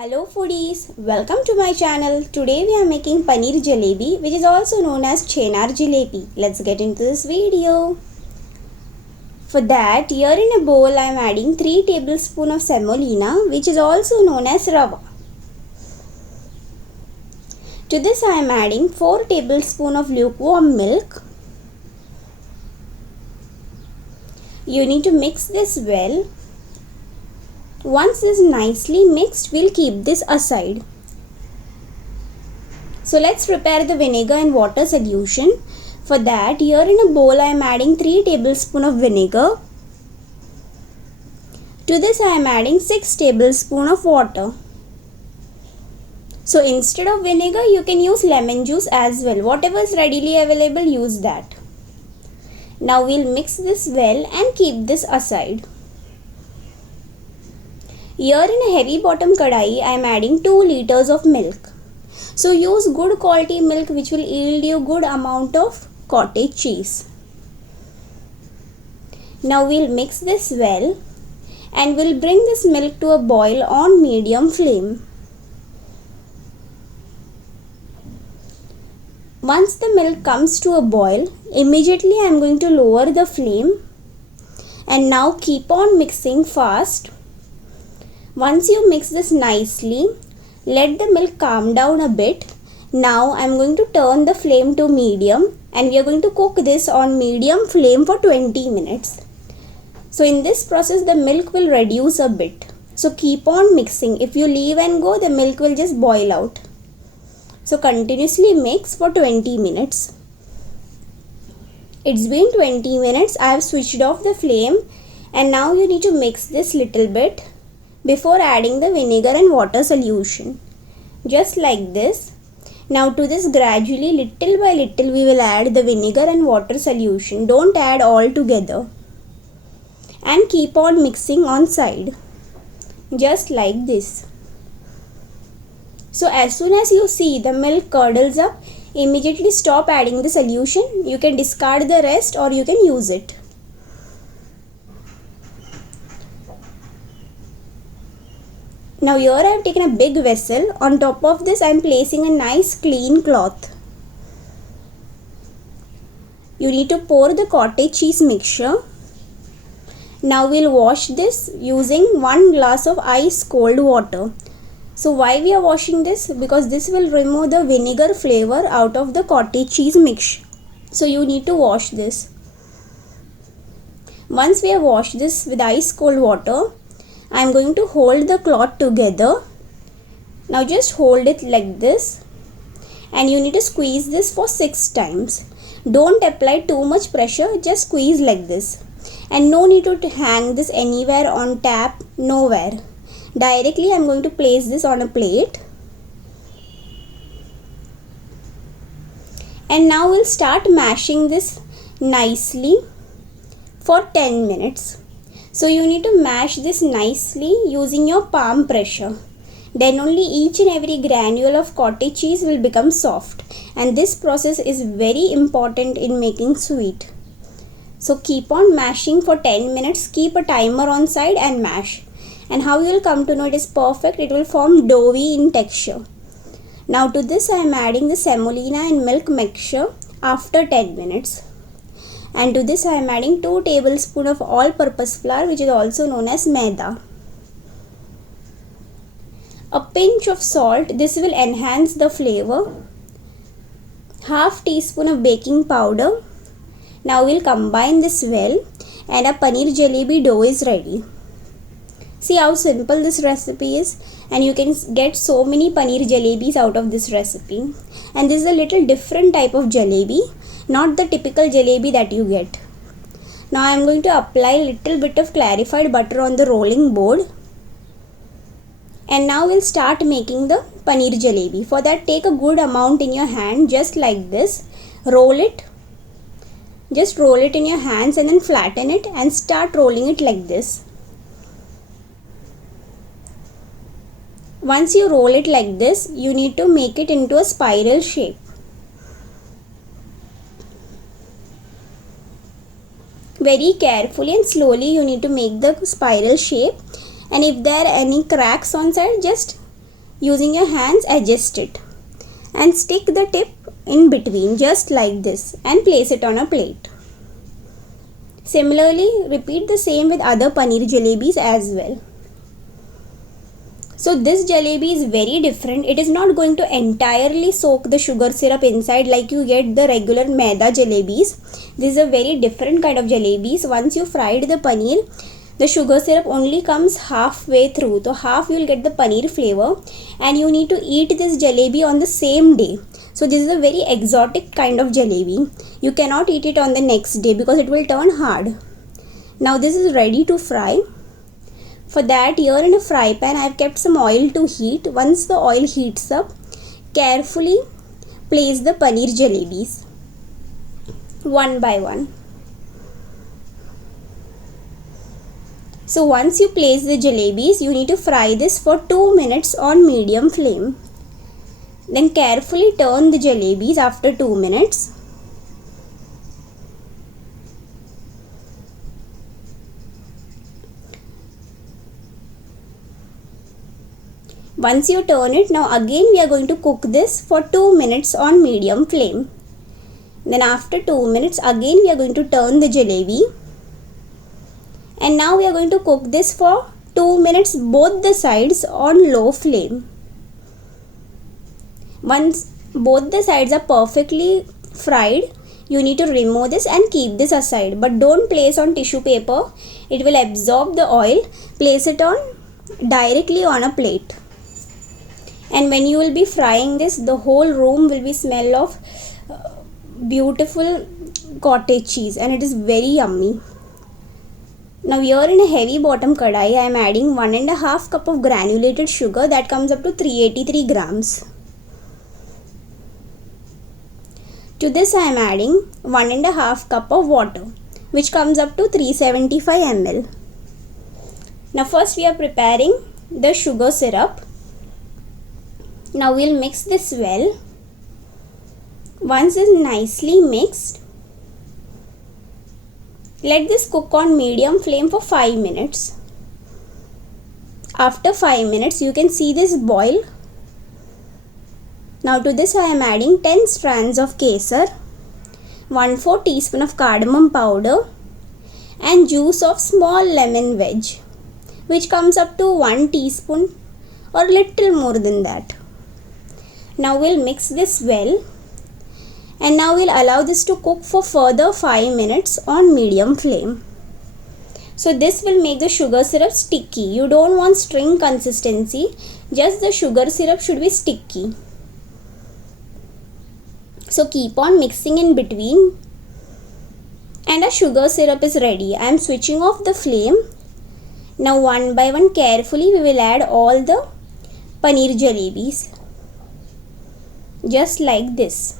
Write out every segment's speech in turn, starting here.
Hello foodies, welcome to my channel. Today we are making paneer jalebi, which is also known as chenar jalebi. Let's get into this video. For that, here in a bowl I am adding 3 tablespoons of semolina, which is also known as rava. To this I am adding 4 tablespoons of lukewarm milk. You need to mix this well. Once this is nicely mixed, we'll keep this aside. So let's prepare the vinegar and water solution. For that, here in a bowl I am adding 3 tablespoons of vinegar. To this I am adding 6 tablespoons of water. So instead of vinegar, you can use lemon juice as well. Whatever is readily available, use that. Now we'll mix this well and keep this aside. Here in a heavy bottom kadai, I am adding 2 liters of milk. So use good quality milk which will yield you good amount of cottage cheese. Now we'll mix this well and we'll bring this milk to a boil on medium flame. Once the milk comes to a boil, immediately I am going to lower the flame and now keep on mixing fast. Once you mix this nicely, let the milk calm down a bit. Now I am going to turn the flame to medium and we are going to cook this on medium flame for 20 minutes. So in this process the milk will reduce a bit. So keep on mixing. If you leave and go, the milk will just boil out. So continuously mix for 20 minutes. It's been 20 minutes. I have switched off the flame and now you need to mix this little bit before adding the vinegar and water solution. Just like this. Now to this gradually, little by little, we will add the vinegar and water solution. Don't add all together. And keep on mixing on side. Just like this. So as soon as you see the milk curdles up, immediately stop adding the solution. You can discard the rest or you can use it. Now here I have taken a big vessel. On top of this I am placing a nice clean cloth. You need to pour the cottage cheese mixture. Now we'll wash this using 1 glass of ice cold water. So why we are washing this? Because this will remove the vinegar flavor out of the cottage cheese mixture. So you need to wash this. Once we have washed this with ice cold water, I am going to hold the cloth together. Now just hold it like this and you need to squeeze this for 6 times. Don't apply too much pressure, just squeeze like this. And no need to hang this anywhere on tap, nowhere. Directly I am going to place this on a plate. And now we'll start mashing this nicely for 10 minutes. So you need to mash this nicely using your palm pressure. Then only each and every granule of cottage cheese will become soft. And this process is very important in making sweet. So keep on mashing for 10 minutes. Keep a timer on side and mash. And how you will come to know it is perfect, it will form doughy in texture. Now to this I am adding the semolina and milk mixture after 10 minutes. And to this I am adding 2 tablespoons of all-purpose flour, which is also known as maida. A pinch of salt, this will enhance the flavor. Half teaspoon of baking powder. Now we'll combine this well and a paneer jalebi dough is ready. See how simple this recipe is, and you can get so many paneer jalebis out of this recipe. And this is a little different type of jalebi, not the typical jalebi that you get. Now I am going to apply a little bit of clarified butter on the rolling board. And now we'll start making the paneer jalebi. For that, take a good amount in your hand, just like this. Roll it. Just roll it in your hands and then flatten it and start rolling it like this. Once you roll it like this, you need to make it into a spiral shape. Very carefully and slowly you need to make the spiral shape, and if there are any cracks on side, just Using your hands, adjust it and stick the tip in between just like this and place it on a plate. Similarly, repeat the same with other paneer jalebis as well. So this jalebi is very different. It is not going to entirely soak the sugar syrup inside like you get the regular maida jalebis. This is a very different kind of jalebis. Once you fried the paneer, the sugar syrup only comes halfway through. So half you will get the paneer flavor and you need to eat this jalebi on the same day. So this is a very exotic kind of jalebi. You cannot eat it on the next day because it will turn hard. Now this is ready to fry. For that, here in a fry pan, I have kept some oil to heat. Once the oil heats up, carefully place the paneer jalebis one by one. So once you place the jalebis, you need to fry this for 2 minutes on medium flame. Then carefully turn the jalebis after 2 minutes. Once you turn it, now again we are going to cook this for 2 minutes on medium flame. Then after 2 minutes, again we are going to turn the jalebi. And now we are going to cook this for 2 minutes both the sides on low flame. Once both the sides are perfectly fried, you need to remove this and keep this aside. But don't place on tissue paper. It will absorb the oil. Place it on directly on a plate. And when you will be frying this, the whole room will be smell of beautiful cottage cheese and it is very yummy. Now here in a heavy bottom kadai, I am adding 1.5 cup of granulated sugar that comes up to 383 grams. To this I am adding 1.5 cup of water which comes up to 375 ml. Now first we are preparing the sugar syrup. Now we'll mix this well. Once it's nicely mixed, let this cook on medium flame for 5 minutes. After 5 minutes, you can see this boil. Now to this I am adding 10 strands of kesar, 1/4 teaspoon of cardamom powder and juice of small lemon wedge which comes up to 1 teaspoon or little more than that. Now we'll mix this well and now we'll allow this to cook for further 5 minutes on medium flame. So this will make the sugar syrup sticky. You don't want string consistency, just the sugar syrup should be sticky. So keep on mixing in between and our sugar syrup is ready. I am switching off the flame. Now one by one carefully we will add all the paneer jalebis. Just like this.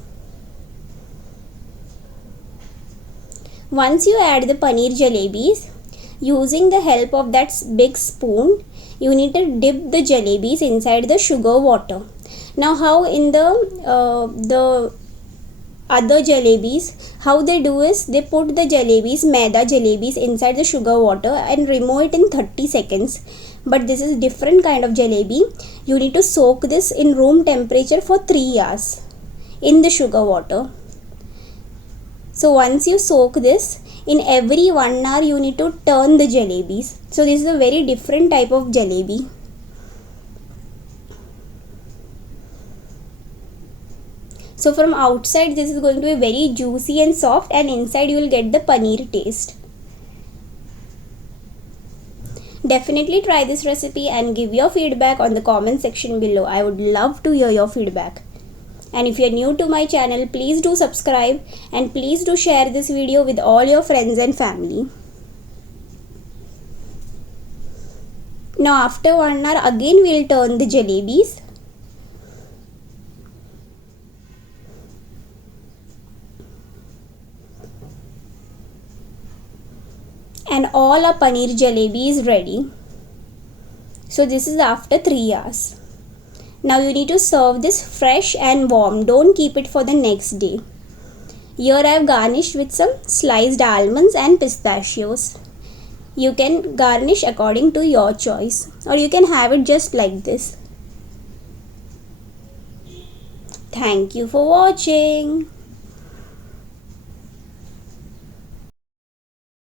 Once you add the paneer jalebis, using the help of that big spoon, you need to dip the jalebis inside the sugar water. Now how in the other jalebis, how they do is they put the jalebis, maida jalebis inside the sugar water and remove it in 30 seconds. But this is different kind of jalebi. You need to soak this in room temperature for 3 hours in the sugar water. So once you soak this, in every 1 hour you need to turn the jalebis. So this is a very different type of jalebi. So from outside this is going to be very juicy and soft and inside you will get the paneer taste. Definitely try this recipe and give your feedback on the comment section below. I would love to hear your feedback. And if you are new to my channel, please do subscribe and please do share this video with all your friends and family. Now after 1 hour again we will turn the jalebis. And all our paneer jalebi is ready. So this is after 3 hours. Now you need to serve this fresh and warm. Don't keep it for the next day. Here I have garnished with some sliced almonds and pistachios. You can garnish according to your choice or you can have it just like this. Thank you for watching.